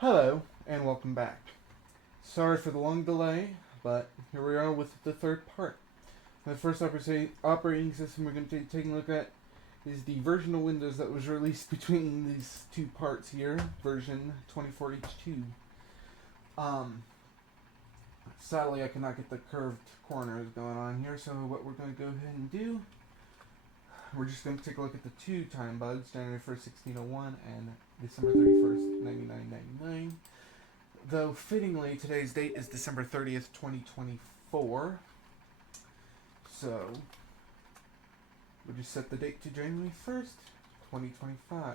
Hello, and welcome back. Sorry for the long delay, but here we are with the third part. The first operating system we're going to be taking a look at is the version of Windows that was released between these two parts here, version 24H2. Um, Sadly, I cannot get the curved corners going on here, so what we're going to go ahead and do, we're just going to take a look at the two time bugs, January 1st, 1601 and December 31st, 9999. Though fittingly, today's date is December 30th, 2024. So, we'll just set the date to January 1st, 2025.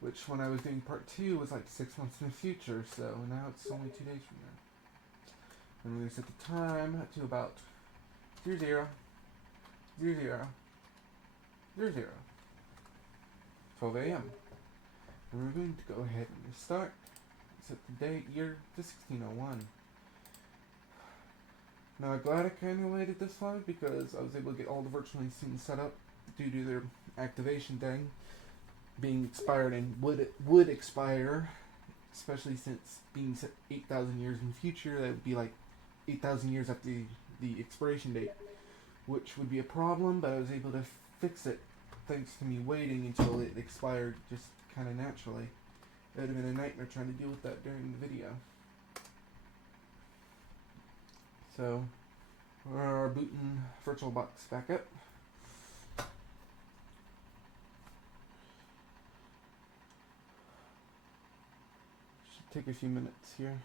Which, when I was doing part 2, was like 6 months in the future, so now it's only 2 days from now. And we're going to set the time to about 00, 00, 00, 12 a.m. And we're going to go ahead and start. Set the date, year to 1601. Now, I'm glad I kind of waited this long because I was able to get all the virtual machines set up due to their activation thing being expired and would expire, especially since being set 8,000 years in the future. That would be like 8,000 years after the expiration date, which would be a problem, but I was able to fix it thanks to me waiting until it expired just kind of naturally. It would have been a nightmare trying to deal with that during the video. So, we're booting VirtualBox back up. Should take a few minutes here.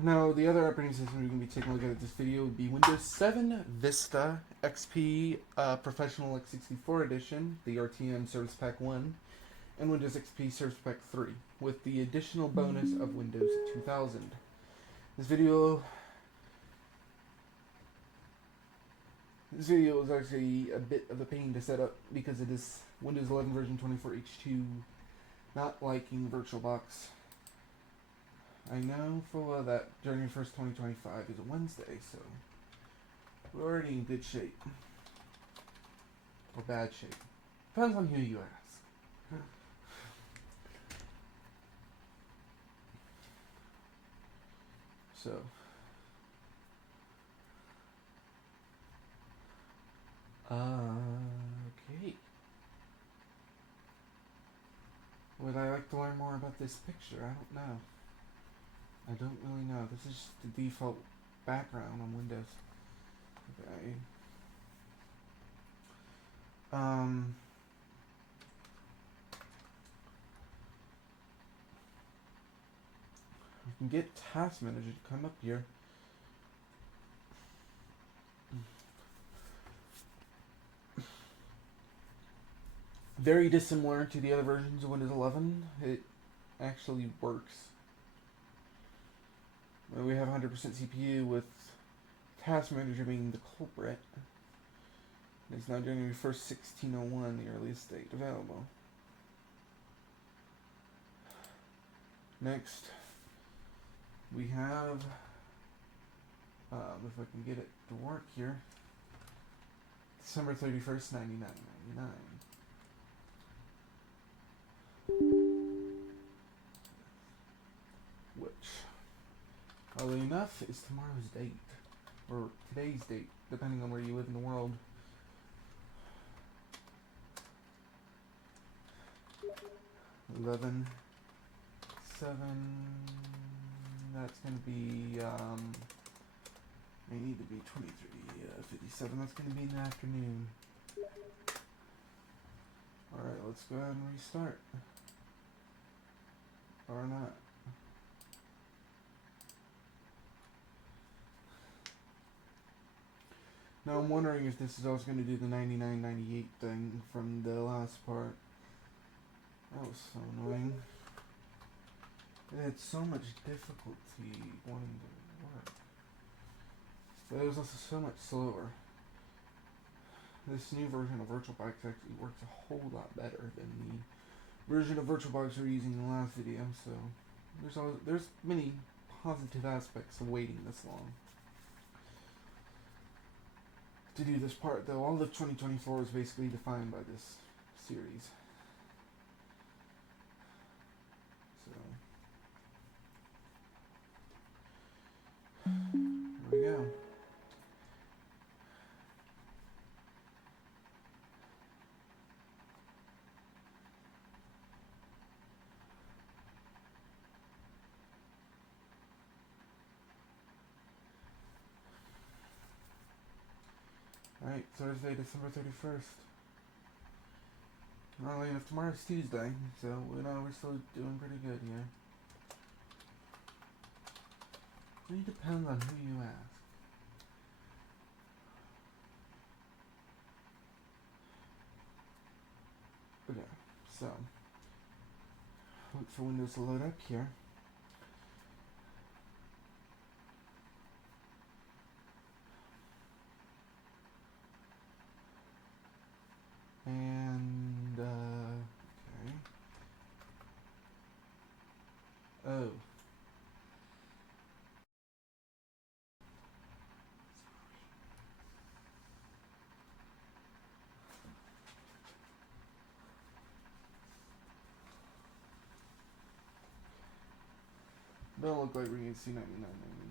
Now, the other operating system we're going to be taking a look at in this video would be Windows 7 Vista XP Professional x64 Edition, the RTM Service Pack 1, and Windows XP Service Pack 3, with the additional bonus of Windows 2000. This video is actually a bit of a pain to set up because it is Windows 11 version 24H2, not liking VirtualBox. I know full well that January 1st, 2025 is a Wednesday, so we're already in good shape. Or bad shape. Depends on who you ask. So, okay. Would I like to learn more about this picture? I don't know. I don't really know. This is just the default background on Windows. Okay. You can get Task Manager to come up here. Very dissimilar to the other versions of Windows 11. It actually works. We have 100% CPU with Task Manager being the culprit. It's now January 1st, 1601, the earliest date available. Next, we have, if I can get it to work here, December 31st, 9999. Which, oddly enough, is tomorrow's date, or today's date, depending on where you live in the world. $11.7. That's going to be, may need to be 23:57. That's going to be in the afternoon. Alright, let's go ahead and restart. Or not. Now I'm wondering if this is also going to do the 9998 thing from the last part. That was so annoying. It had so much difficulty wanting to work. But it was also so much slower. This new version of VirtualBox actually works a whole lot better than the version of VirtualBox we were using in the last video, so there's many positive aspects of waiting this long. To do this part, though, all of 2024 is basically defined by this series. we go. Alright, Thursday, December 31st. Early enough, tomorrow's Tuesday, so we're still doing pretty good here. It really depends on who you ask. Okay, so wait for Windows to load up here. And okay. Oh. Don't look like we're gonna see 99.99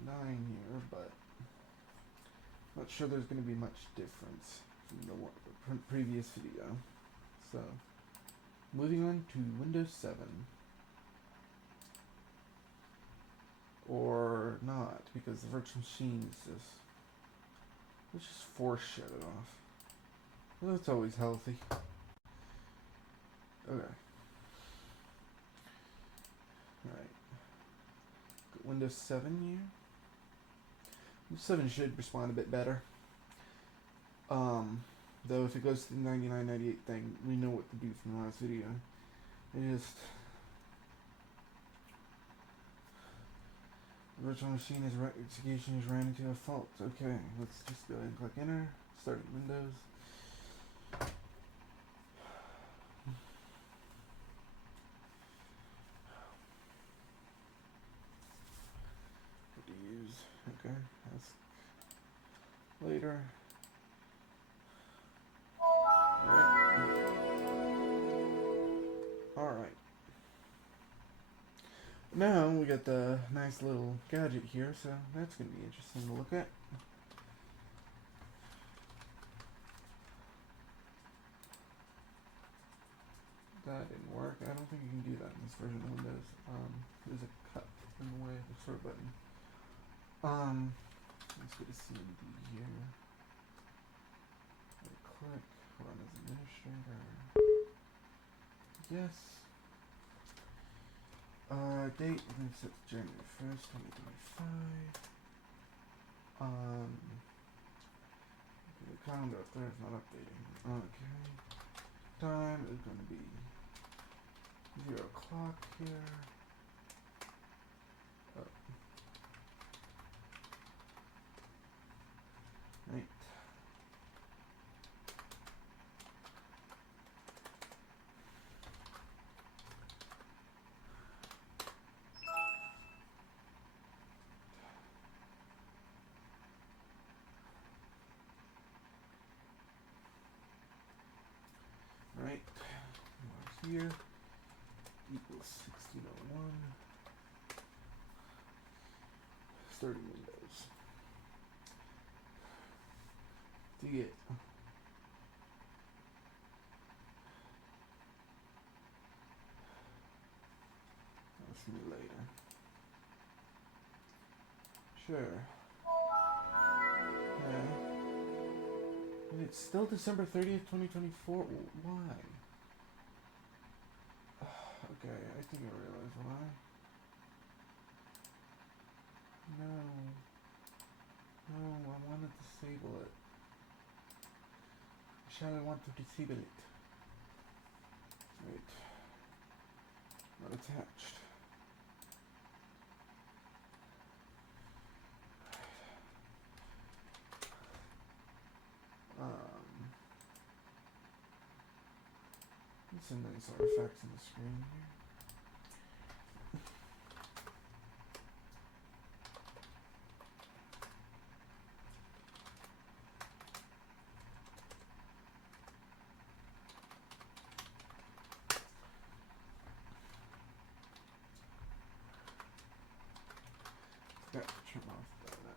here, but not sure there's gonna be much difference from the previous video. So, moving on to Windows 7. Or not, because the virtual machine is just... let's just force shut it off. Well, that's always healthy. Okay. Alright. Windows 7 here. Windows 7 should respond a bit better. Though if it goes to the 99.98 thing, we know what to do from the last video. It just... the virtual machine execution is ran into a fault. Okay, let's just go ahead and click enter. Start Windows. What to use? Okay, ask later. Alright. Now we got the nice little gadget here, so that's going to be interesting to look at. That didn't work. I don't think you can do that in this version of Windows. There's a cut in the way of the sort button. Let's go to CMD here. Right click, run as administrator. Yes. Date, we're going to set January 1st, 2025. The calendar up there is not updating. Okay. Time is going to be 0 o'clock here. Oh. Right. Right. Here equals 1601. Starting Windows. To get that's me later. Sure. Yeah. And it's still December 30th, 2024. Why? Okay, I think I realize why. No. No, I want to disable it. Shall I want to disable it? Wait. Not attached. Some nice artifacts on the screen here. Forgot to turn off that.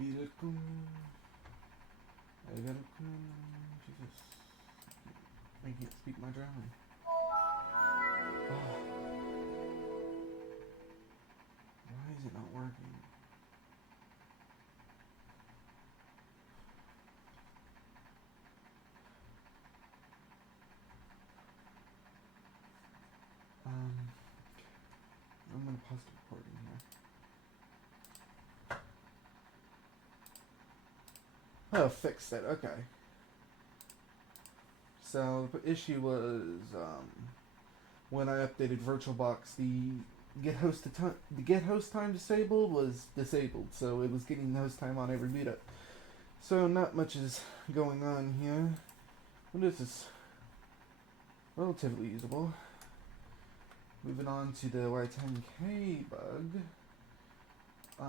Birakun. Birakun. Jesus. I can't speak my German. Why is it not working? I'm gonna pause the recording here. Oh, fixed it. Okay. So the issue was when I updated VirtualBox, the get host time disabled was disabled, so it was getting the host time on every meetup. So not much is going on here. Windows is relatively usable. Moving on to the Y10K bug. So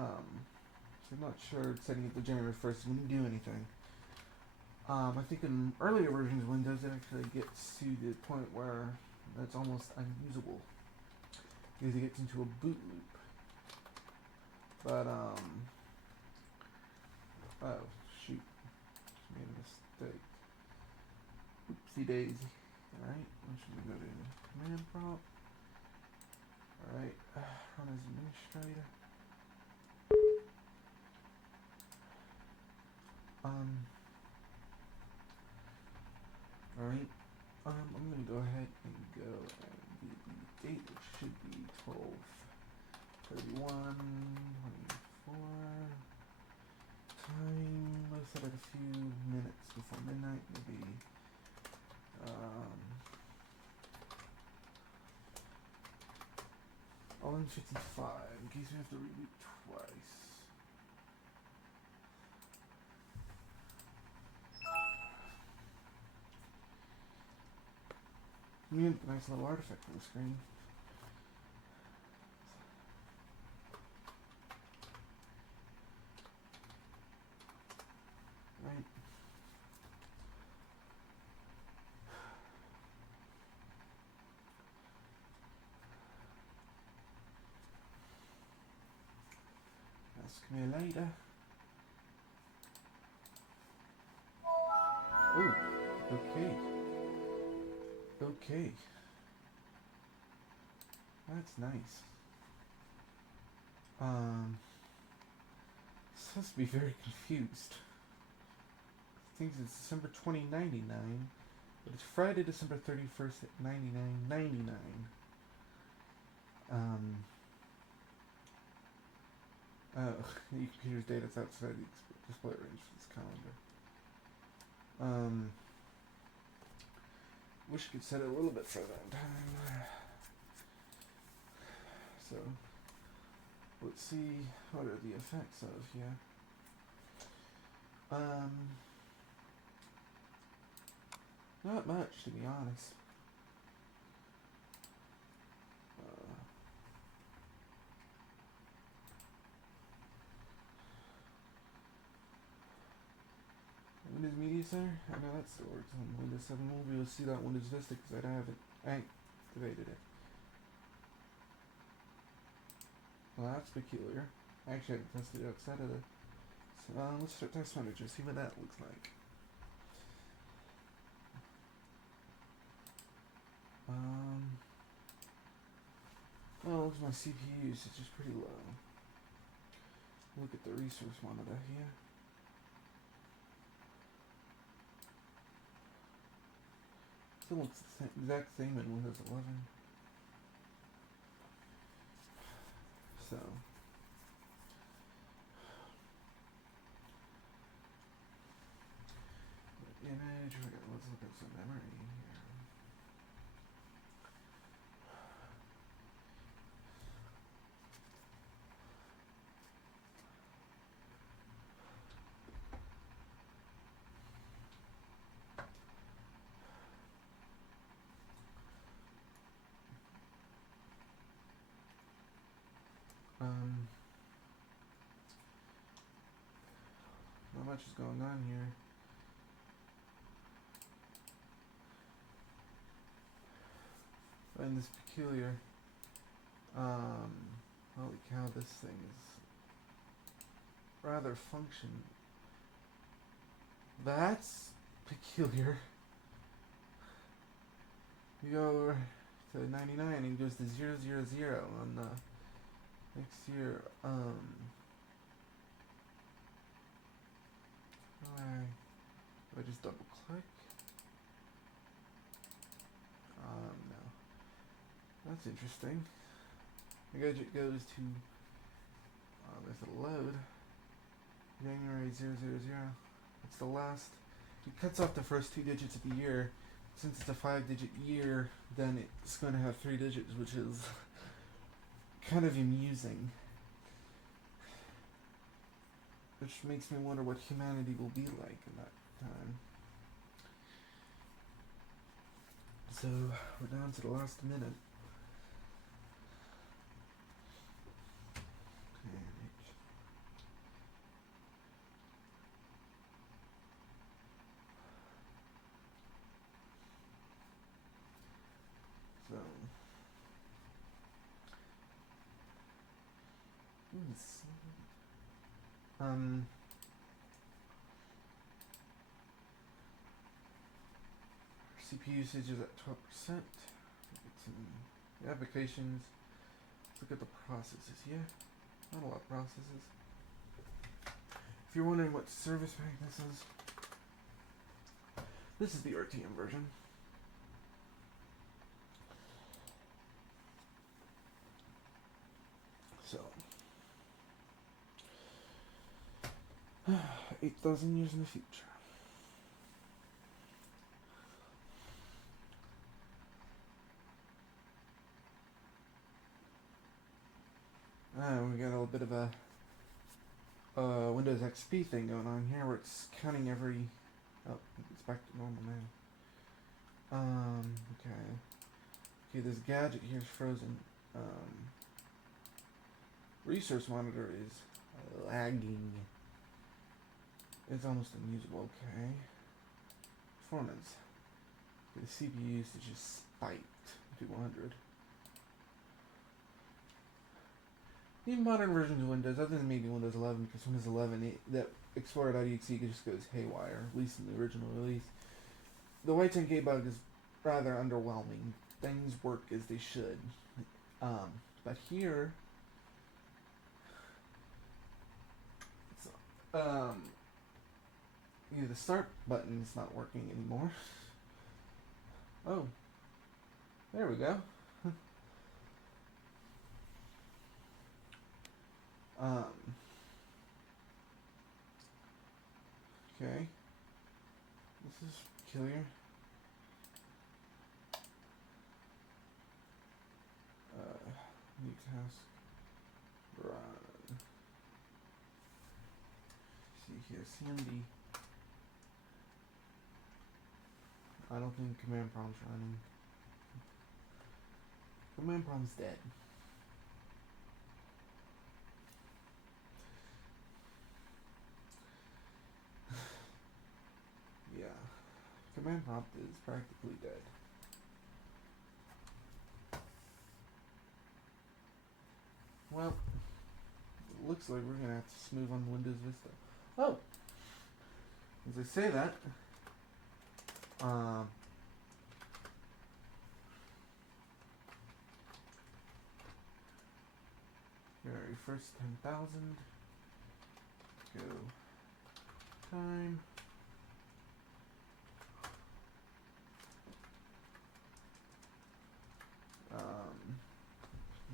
I'm not sure setting it to January 1st wouldn't do anything. I think in earlier versions of Windows it actually gets to the point where it's almost unusable because it gets into a boot loop. But oh shoot, just made a mistake. Oopsie daisy. Alright, what should we go to? Command prompt. Alright, run as administrator. Alright, I'm gonna go ahead and go and do the date, which should be 12/31/24. Time, let's set it a few minutes before midnight, maybe 11:55, in case we have to reboot twice. We have a nice little artifact on the screen. Right. Ask me later. Oh, okay. Okay. That's nice. Supposed to be very confused. Thinks it's December 2099, but it's Friday, December 31st at 99.99. Oh, your computer's data's outside the display range for this calendar. Wish you could set it a little bit further in time. So, let's see, what are the effects of here? Not much, to be honest. Windows Media Center? I know that still works on Windows 7. We'll be able to see that Windows Vista because I haven't activated it. Well, that's peculiar. I actually haven't tested it outside of the... So, let's start test manager, see what that looks like. Oh, looks my CPU usage is pretty low. Look at the resource monitor here. Still looks the exact same in Windows 11. So, image. Let's look at some memory here. Not much is going on here. Find this peculiar. Holy cow, this thing is rather function. That's peculiar. You go to 99 and it goes to 000 on the next year. Do I just double click? No. That's interesting. The gadget goes to, if it'll load, January 000. It's the last. It cuts off the first 2 digits of the year. Since it's a 5-digit year, then it's going to have 3 digits, which is kind of amusing. Which makes me wonder what humanity will be like in that time. So, we're down to the last minute. So, CPU usage is at 12%. Look at some applications. Look at the processes. Yeah, not a lot of processes. If you're wondering what service pack this is the RTM version. So, 8,000 years in the future. We got a little bit of a Windows XP thing going on here where it's counting every. Oh, it's back to normal now. Okay, this gadget here is frozen. Resource monitor is lagging. It's almost unusable. Okay. Performance. The CPU usage is spiked to 100. The modern versions of Windows, other than maybe Windows 11, because Windows 11, that Explorer.exe just goes haywire, at least in the original release. The Y10K bug is rather underwhelming. Things work as they should. But here, it's, the start button is not working anymore. Oh, there we go. Okay. This is peculiar. New task. Run. See here, CMD. I don't think command prompt's running. Command prompt's dead. Yeah. Command prompt is practically dead. Well, it looks like we're gonna have to smooth on Windows Vista. Oh! As I say that, very first 10,000. Go. Time.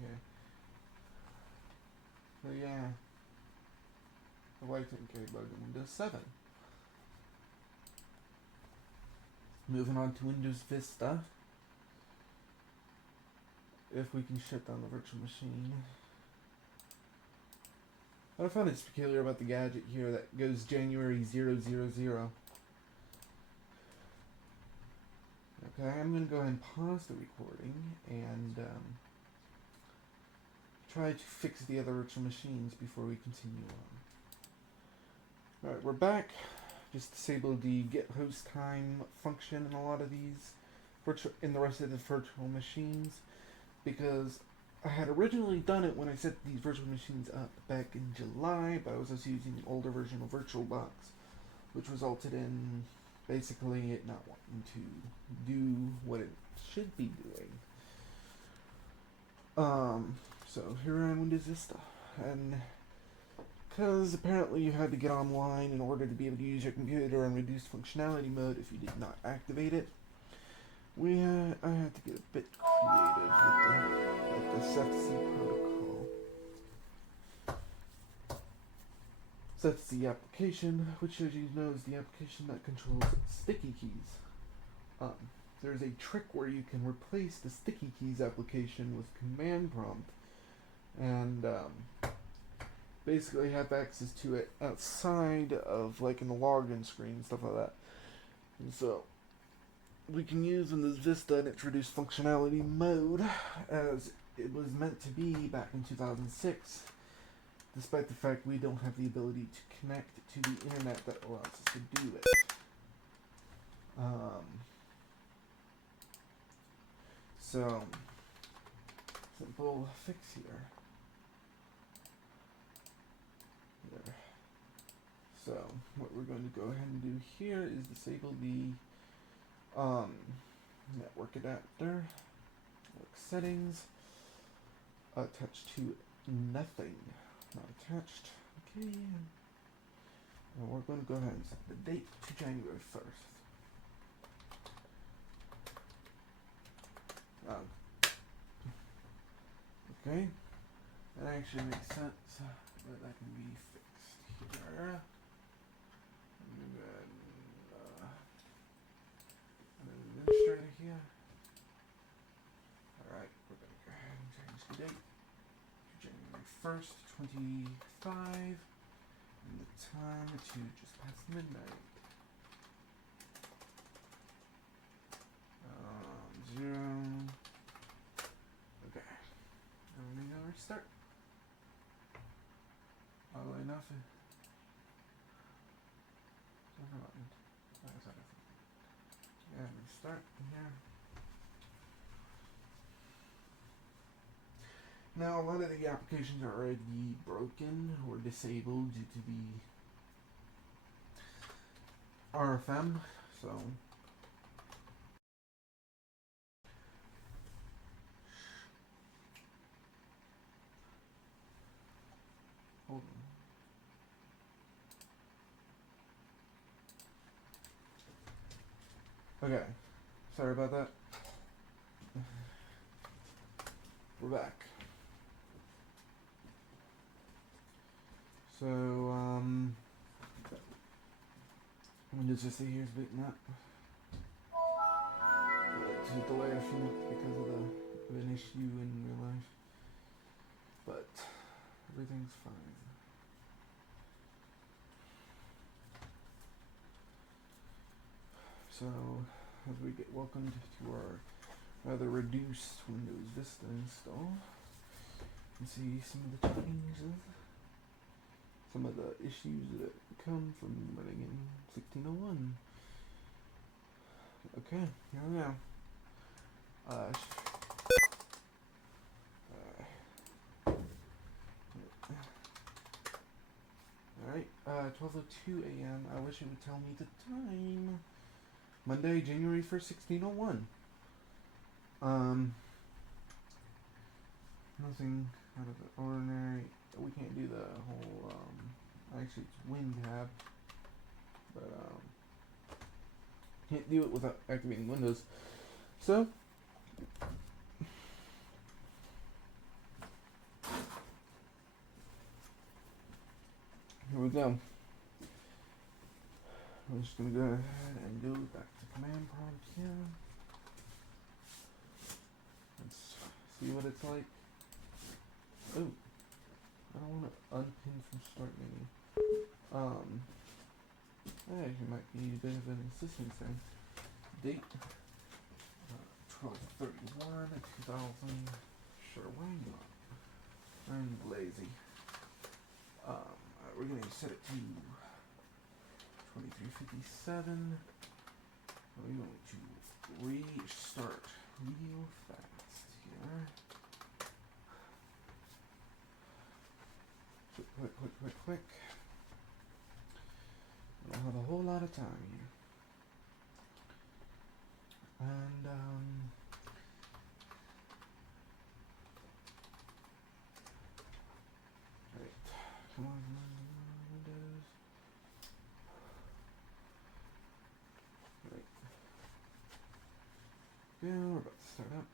Yeah. So yeah. The Y10K bug in Windows 7. Moving on to Windows Vista. If we can shut down the virtual machine. What I found is peculiar about the gadget here that goes January 000. Okay, I'm going to go ahead and pause the recording and try to fix the other virtual machines before we continue on. Alright, we're back. Just disable the get host time function in a lot of these in the rest of the virtual machines because I had originally done it when I set these virtual machines up back in July, but I was also using an older version of VirtualBox, which resulted in basically it not wanting to do what it should be doing. So here we're on Windows Vista, and because apparently you had to get online in order to be able to use your computer in reduced functionality mode if you did not activate it, I had to get a bit creative with the SFC protocol. SFC application, which as you know is the application that controls sticky keys. There's a trick where you can replace the sticky keys application with command prompt, and basically have access to it outside of like in the login screen, stuff like that. And so we can use Windows Vista in its reduced functionality mode as it was meant to be back in 2006, despite the fact we don't have the ability to connect to the internet that allows us to do it. So, simple fix here. There. So, what we're going to go ahead and do here is disable the network adapter, network settings, attached to nothing, not attached. Okay, and we're going to go ahead and set the date to January 1st. Okay, that actually makes sense, but that can be fixed here. And then, an administrator here. Alright, we're going to go ahead and change the date to January 1st, 25, and the time to just past midnight. 0. Okay. And we're going to restart. Oddly enough, yeah, restart here. Now, a lot of the applications are already broken or disabled due to the RFM, so hold on. Okay, sorry about that. We're back. So, Windows Vista here is beaten up. To delay a few minutes because of an issue in real life, but everything's fine. So, as we get welcomed to our rather reduced Windows Vista install, you can see some of the changes, some of the issues that come from running in 1601. Okay, here we go. Alright, 12:02 a.m. I wish it would tell me the time. Monday, January 1st, 1601. Nothing out of the ordinary. We can't do the whole, actually it's WinTab, but, can't do it without activating Windows. So, here we go. I'm just going to go ahead and go back to command prompt here. Let's see what it's like. Oh, I don't want to unpin from start menu. That actually might be a bit of an assistance thing. Date 12/31 2000. Sure, why not? I'm lazy. We're gonna set it to 2357. We're going to restart real fast here. quick. I don't have a whole lot of time here. And, right. Come on, Windows. Right. Yeah, we're about to start up.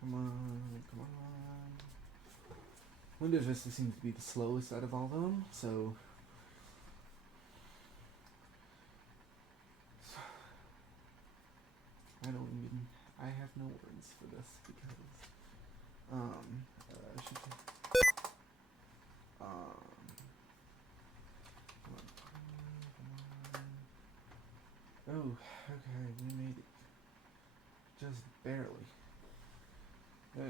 Come on, come on. Windows Vista seems to be the slowest out of all of them, so I have no words for this because, I should, come on. Oh, okay, we made it. Just barely. Okay,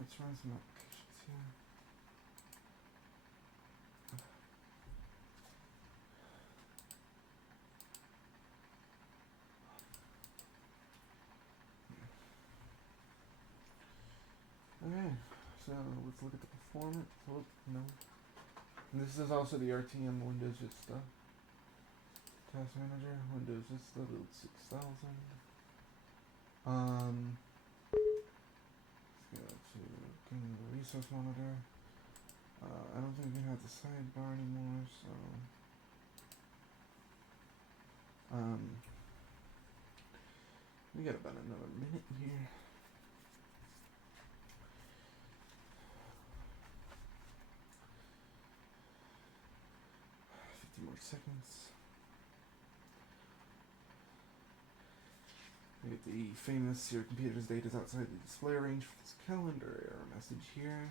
let's run some applications here. Okay, so let's look at the performance. Oh, no. And this is also the RTM Windows Vista. Task Manager, Windows Vista, build 6000. Let's go to Resource Monitor. I don't think we have the sidebar anymore, so we got about another minute here. 50 more seconds. We get the famous "your computer's data is outside the display range" for this calendar error message here.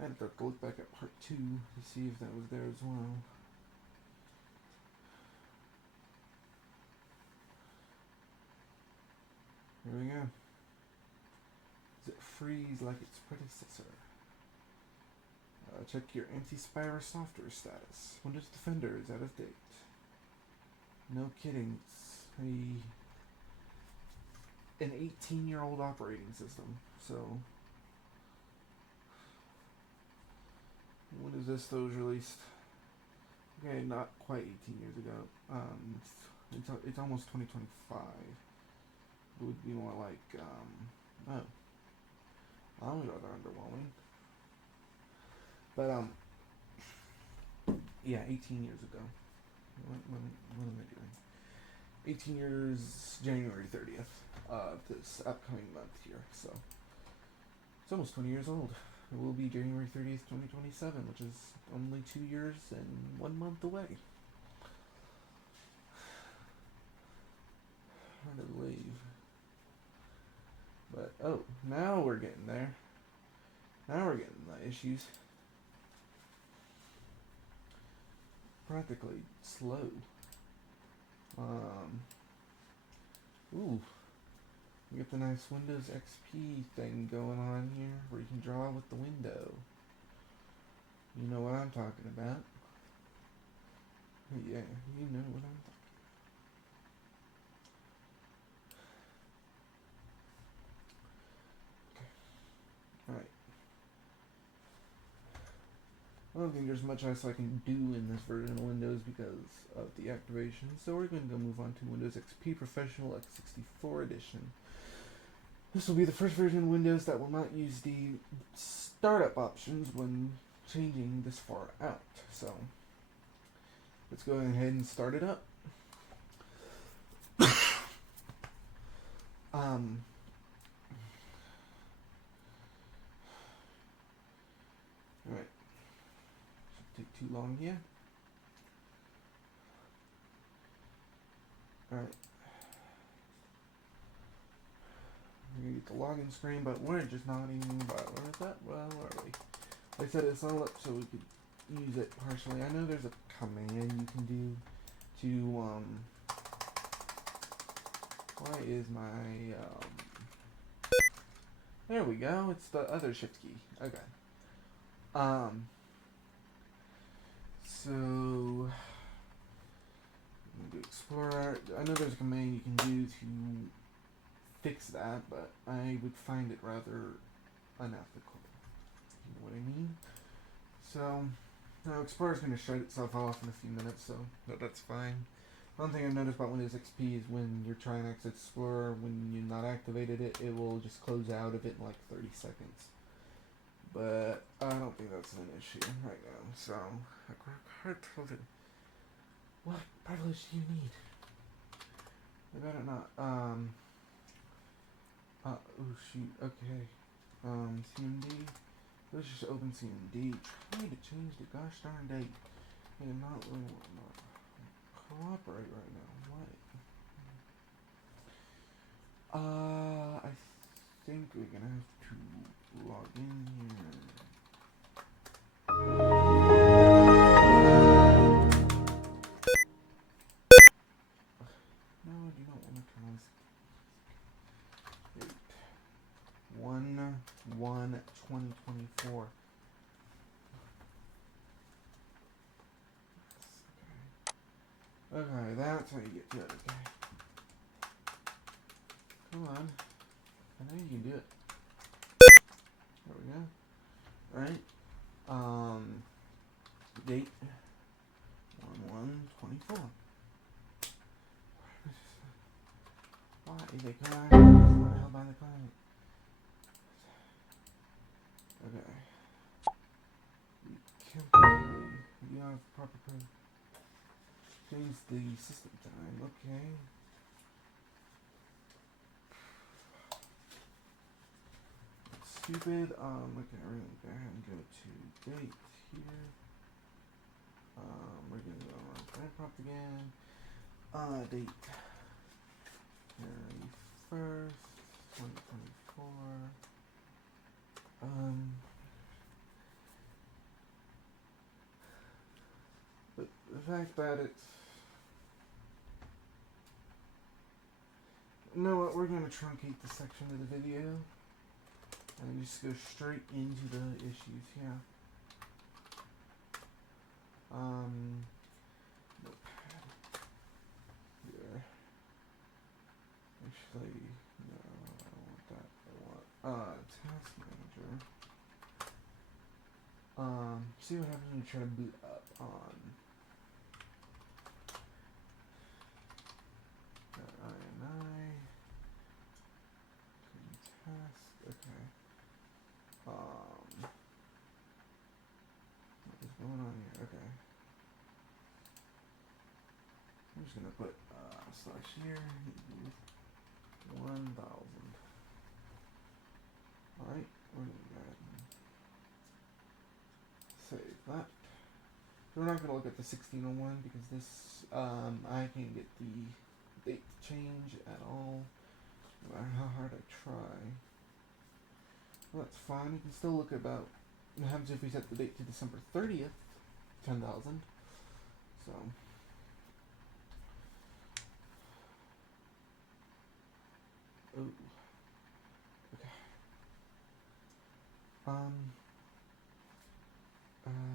I'd have to look back at part 2 to see if that was there as well. Here we go. Does it freeze like its predecessor? Check your anti-spyware software status. Windows Defender is out of date. No kidding. It's an 18-year-old operating system. So when is this though was released? Okay, not quite 18 years ago. It's almost 2025. It would be more like that was rather underwhelming. But yeah, 18 years ago. What am I doing? 18 years, January 30th of this upcoming month here. So it's almost 20 years old. It will be January 30th, 2027, which is only 2 years and 1 month away. Hard to believe. But oh, now we're getting there. Now we're getting the issues. Practically slow. Ooh. We get the nice Windows XP thing going on here where you can draw with the window. You know what I'm talking about. Yeah, you know what I'm talking about. Okay. Alright. I don't think there's much else I can do in this version of Windows because of the activation, so we're going to go move on to Windows XP Professional X64 Edition. This will be the first version of Windows that will not use the startup options when changing this far out. So let's go ahead and start it up. Alright. Shouldn't take too long here. Alright. We're gonna get the login screen, but we're just not even. Where is that? Well, where are we? I set it all up so we could use it partially. I know there's a command you can do to why is my there we go. It's the other shift key. Okay. So, Explorer. I know there's a command you can do to fix that, but I would find it rather unethical. You know what I mean? So, now Explorer's going to shut itself off in a few minutes, so that's fine. One thing I've noticed about Windows XP is when you're trying to access Explorer, when you're not activated it will just close out of it in like 30 seconds. But I don't think that's an issue right now. So, what privilege do you need? I better not. Oh shoot. Okay. CMD. Let's just open CMD. Trying to change the gosh darn date. Yeah, not really want to cooperate right now. What? I think we're gonna have to log in here. No, I do not want to turn on this. 1/1/2024. Okay, that's how you get to it. Okay. Come on. I know you can do it. There we go. Alright. Date 1/1/24. Why? They come out held by the client. Okay. You have proper code. Change the system time. Okay. That's stupid. Okay, we're gonna go ahead and go to date here. We're gonna go on time prompt again. Date January 1st, 2024. But the fact that it's... You know what, we're going to truncate the section of the video and just go straight into the issues here. Notepad. Here. Actually, no, I don't want that. I want, task manager. See what happens when you try to boot up on INI. Task, okay. What is going on here? Okay. I'm just gonna put, slash here, 1,000. Alright, we're gonna go ahead and save that. We're not gonna look at the 1601 because this, I can't get the date to change at all, no matter how hard I try. Well, that's fine. We can still look about what happens if we set the date to December 30th, 10,000. So. Oh. Okay. Okay.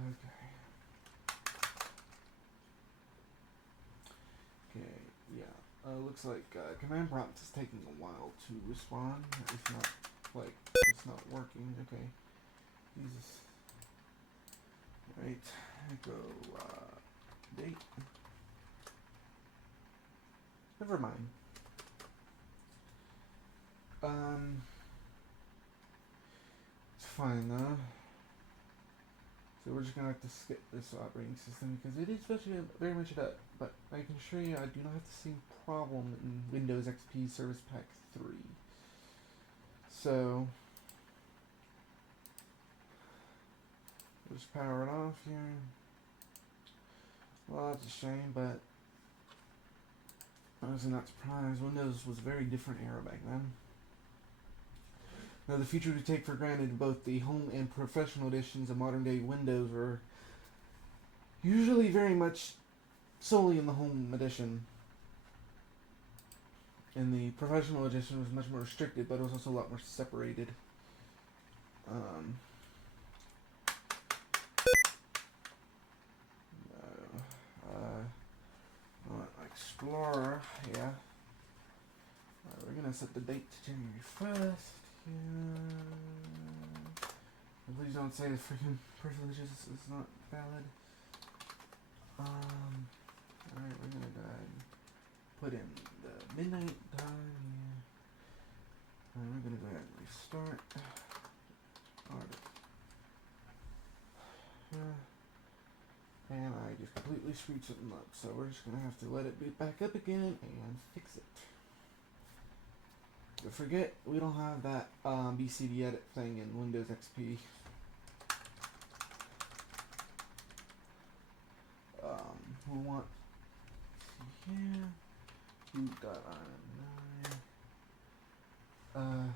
Okay, yeah. Looks like command prompt is taking a while to respond. It's not, like, it's not working. Okay. Jesus. Right. Go, date. Never mind. It's fine though. So we're just gonna have to skip this operating system because it is very much a, but I can assure you I do not have the same problem in Windows XP Service Pack 3. So we'll just power it off here. Well, that's a shame, but I was not surprised. Windows was a very different era back then. Now, the features we take for granted, both the home and professional editions of modern day Windows, were usually very much solely in the home edition. And the professional edition was much more restricted, but it was also a lot more separated. Explorer, yeah. Alright, we're gonna set the date to January 1st. Yeah. Please don't say the freaking privileges is not valid. Alright, we're gonna go ahead and put in the midnight time here. And we're gonna go ahead and restart. And I just completely screwed something up, so we're just gonna have to let it boot back up again and fix it. Don't forget, we don't have that BCD edit thing in Windows XP. We want here boot.im9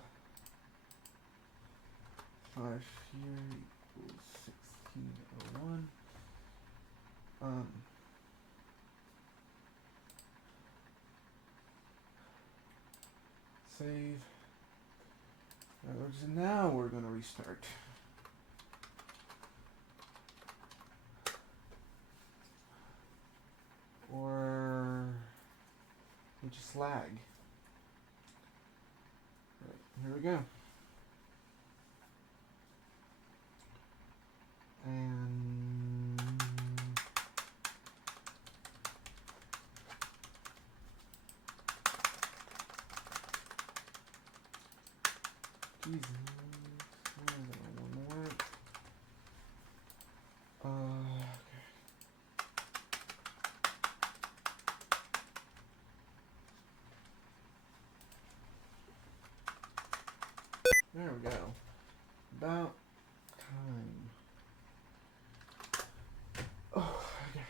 slash here equals 1601. Save. Now we're gonna restart. Or we just lag. Right, here we go. And Jesus, why is it not gonna work? Okay. There we go. About time. Oh, okay.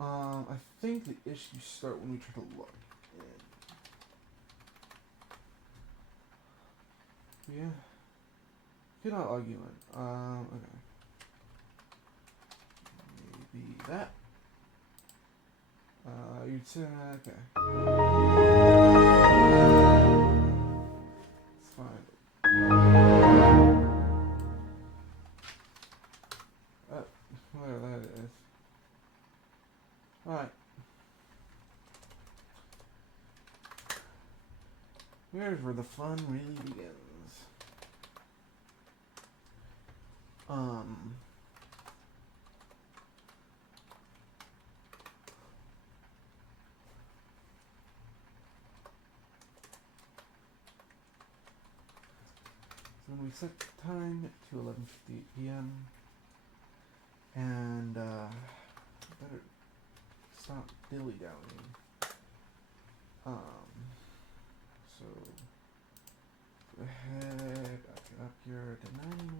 I think the issues start when we try to log in. Yeah. Cannot log you in. Okay. Maybe that. You'd say, okay. It's fine. Whatever that is. Alright. Here's where the fun really begins. So when we set the time to 11:58 p.m. and better stop dilly-dallying. So go ahead, back it up here to 99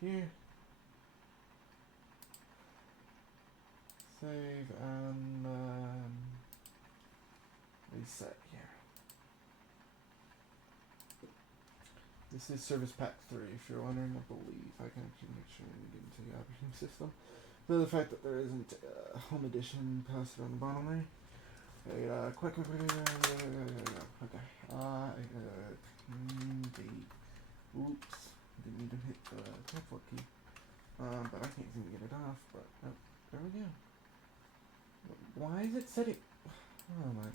here. Save and reset here. This is Service Pack 3, if you're wondering. I believe I can actually make sure we get into the operating system. But the fact that there isn't a home edition posted on the bottom there. Okay, quick. Okay. Date. Oops. Didn't need to hit the tab key. But I can't seem to get it off. But oh, there we go. Why is it setting? Oh my god.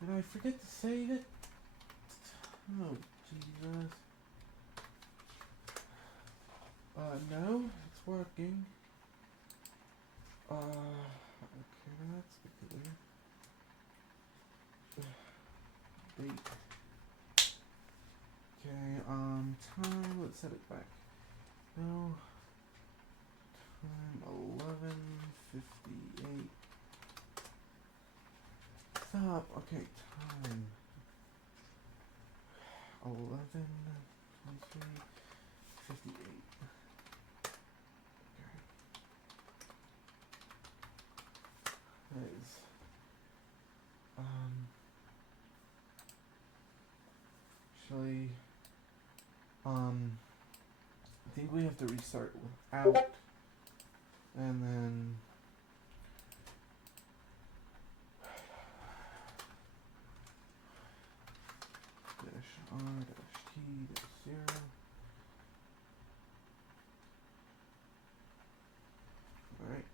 Did I forget to save it? Oh Jesus. No, it's working. Okay, that's peculiar. Date. Okay, time, let's set it back. No. Time 11:58. Stop. Okay, time 11:23:58. Okay. That is actually I think we have to restart without and then -R-T-0. Alright.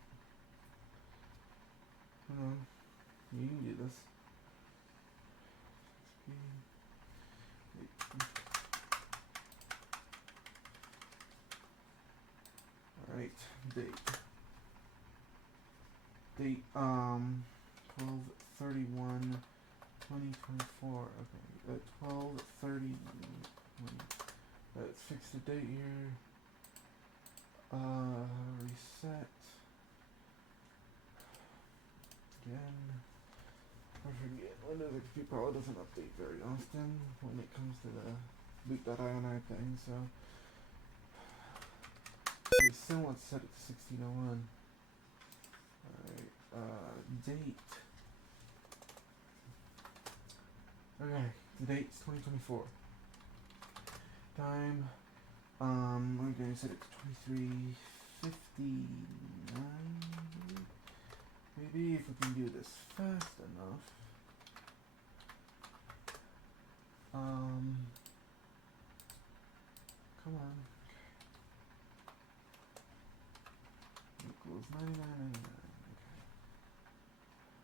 date. Date 12/31/2024. Okay, 12/30. Let's fix the date here. Reset. Again. I forget. Windows XP probably doesn't update very often when it comes to the boot.ini thing, so we still want to set it to 1601. Alright, date. Okay, the date's 2024. Time, we're going to set it to 23:59. Maybe if we can do this fast enough. Come on. Equals 99.99. Okay.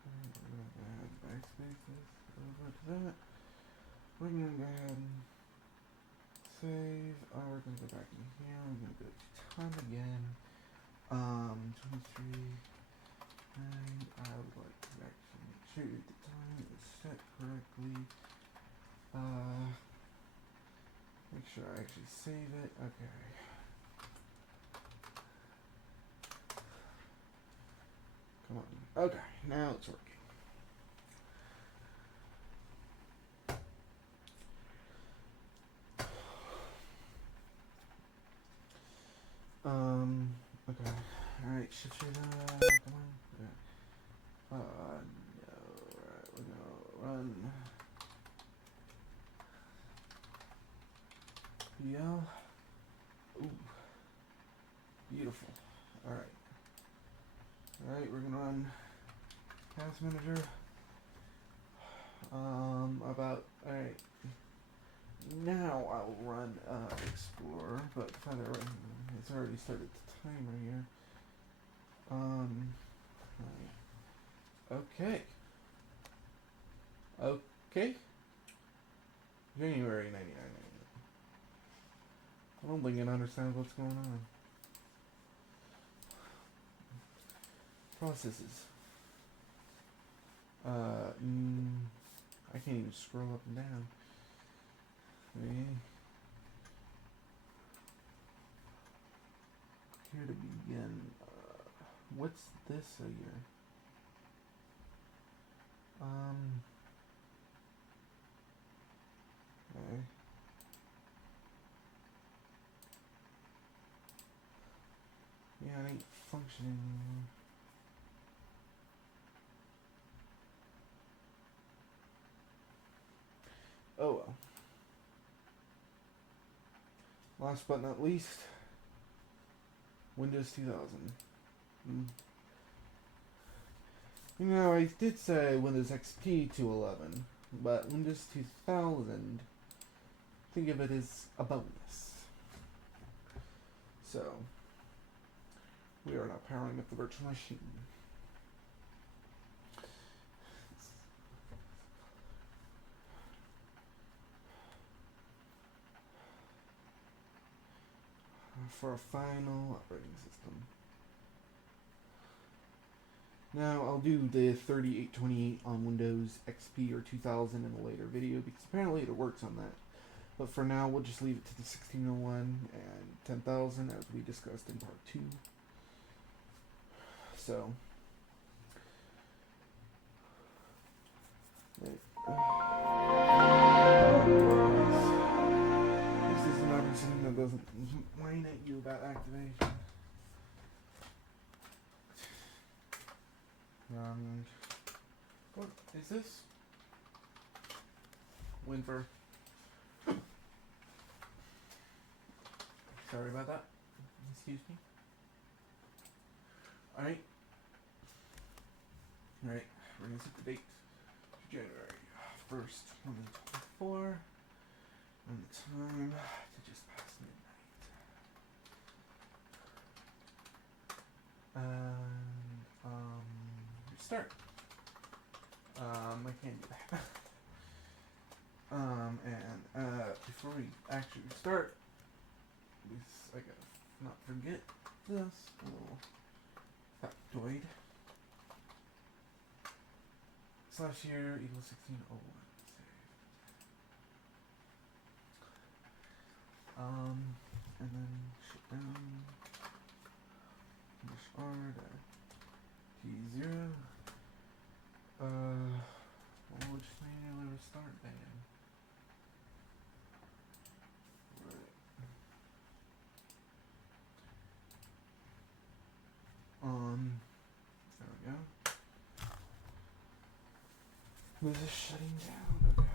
We're going to go ahead and backspace this over to that. We're going to go ahead and save. We're going to go back in here. We're going to go to time again. 23. And I would like to actually make sure the time is set correctly. Make sure I actually save it. Okay. Come on. Okay, now it's working. Okay. Alright, shift come on. Yeah. No. Alright, we're gonna run PL. Ooh. Beautiful. Alright. Alright, we're gonna run Task Manager. Alright. Now I'll run Explorer, but it's already started the timer here. Okay. Okay. January 99. I don't think it understands what's going on. Processes. I can't even scroll up and down. Okay. Here to begin. What's this here? Okay. Yeah, it ain't functioning anymore. Oh well. Last but not least, Windows 2000. You know, I did say Windows XP-11, but Windows 2000, think of it as a bonus. So, we are now powering up the virtual machine. For a final operating system. Now I'll do the 3828 on Windows XP or 2000 in a later video because apparently it works on that. But for now we'll just leave it to the 1601 and 10,000 as we discussed in part 2. So this is an operating system that doesn't whine at you about activation. What is this? Winfer. Sorry about that. Excuse me. Alright. Alright, we're gonna set the date to January 1st, 2024. And the time to just past midnight. Start. I can't do that. Before we actually start, I gotta not forget this? Oh, factoid. Slash year equals 1601. And then shut down. Finish R T0. Well, we'll just manually restart then. Right. There we go. This is shutting down. Okay.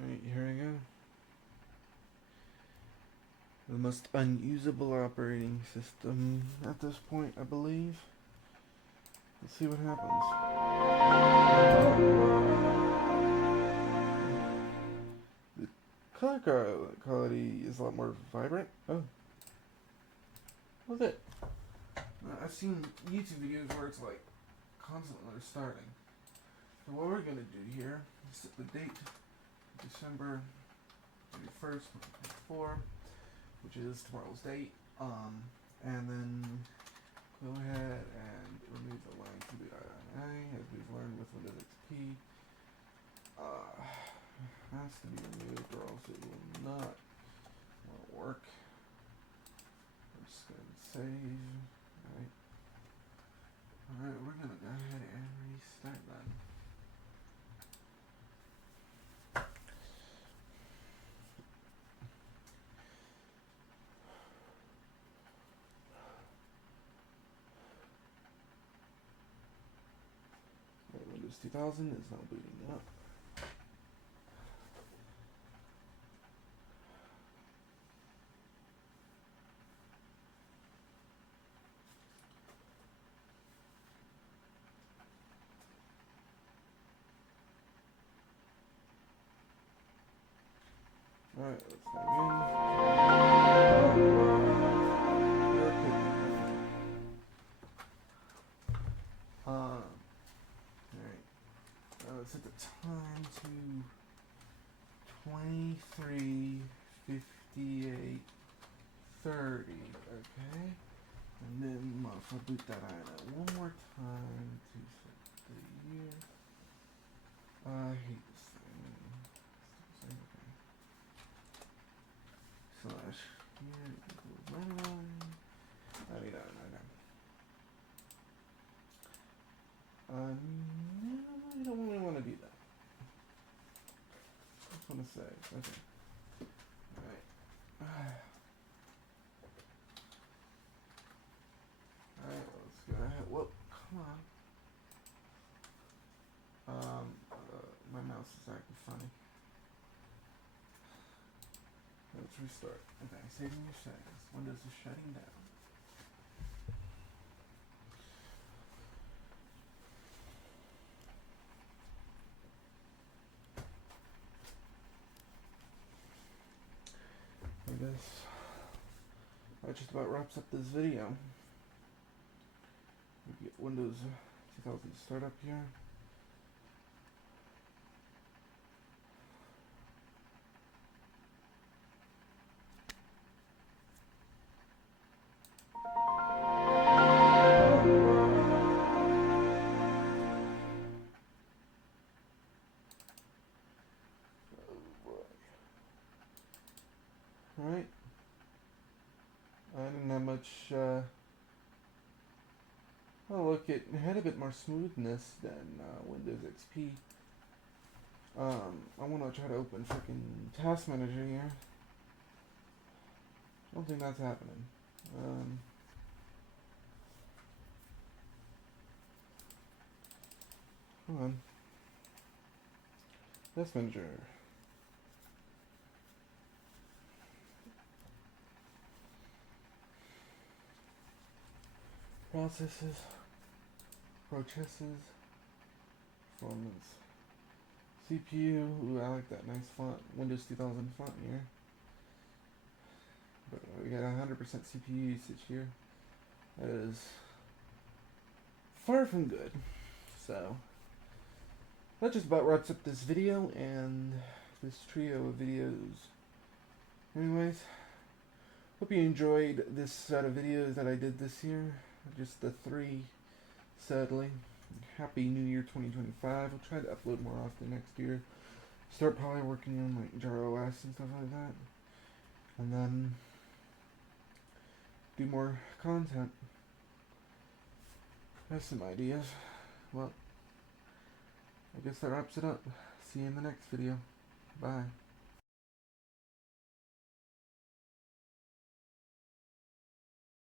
Right, here we go. The most unusable operating system at this point, I believe. Let's see what happens. The color quality is a lot more vibrant. Oh. What's it? I've seen YouTube videos where it's like constantly restarting. So what we're gonna do here is set the date, December 31st, 2024, which is tomorrow's date. And then go ahead and remove the line to the I, as we've learned with Windows XP. Has to be removed or else it will not work. I'm just gonna save. Alright, we're gonna go ahead and restart then. Windows 2000 is now booting up. Alright, let's log in. Alright. Let's set the time to 23:58:30. Okay. And then if I boot that INO one more time to set the year. I hate this thing. Okay. Slash year equals 99. 99. No, I don't really want to do that. I just want to save. Okay. Alright. Alright, let's go ahead. Whoa, come on. My mouse is acting funny. Let's restart. Okay, saving your settings. Windows is shutting down. I guess that just about wraps up this video. We get Windows 2000 to start up here. Alright. I didn't have much, oh look, it had a bit more smoothness than Windows XP. I want to try to open frickin' Task Manager here. I don't think that's happening. Hold on. Task Manager. Processes, performance, CPU, ooh, I like that nice font, Windows 2000 font here. But we got 100% CPU usage here. That is far from good. So, that just about wraps up this video and this trio of videos. Anyways, hope you enjoyed this set of videos that I did this year. Just the 3, sadly. Happy New Year 2025. I'll try to upload more often next year. Start probably working on like Jar OS and stuff like that. And then do more content. Have some ideas. Well, I guess that wraps it up. See you in the next video. Bye.